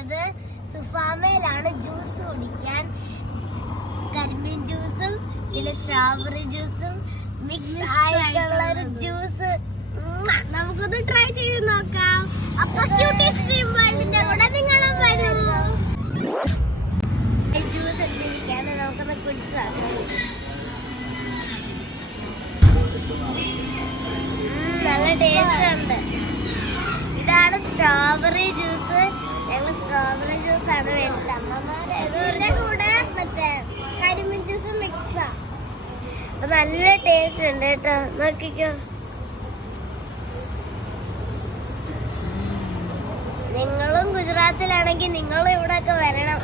വന്നത് സുഫാമയിലാണ് ജ്യൂസ് കുടിക്കാൻ. കരിമ്പിൻ ജ്യൂസും പിന്നെ സ്ട്രോബെറി ജ്യൂസും മിക്സ് ആയിട്ടുള്ള ഒരു ജ്യൂസ്. നമുക്കൊന്ന് ട്രൈ ചെയ്ത് നോക്കാം. അപ്പൊ ക്യൂട്ടി സ്ട്രീം വേൾഡിന്റെ കൂടെ നിങ്ങളും വരൂ. ജ്യൂസ് എടുത്തിരിക്കാണ്, നമുക്കൊന്ന് കുടിച്ചു നോക്കാം. നല്ല ടേസ്റ്റ് ഉണ്ട്. ഇതാണ് സ്ട്രോബെറി ജ്യൂസ്. ഞങ്ങൾ സ്ട്രോബെറി ജ്യൂസ് ആണ് മേടിച്ചത്. അമ്മമാരുടെ കൂടെ മറ്റേ കരിമ്പിൻ ജ്യൂസ് മിക്സാ. അപ്പൊ നല്ല ടേസ്റ്റ് ഉണ്ട് കേട്ടോ, നോക്കിക്കോ. നിങ്ങളും ഗുജറാത്തിലാണെങ്കിൽ നിങ്ങളും ഇവിടെ ഒക്കെ വരണം.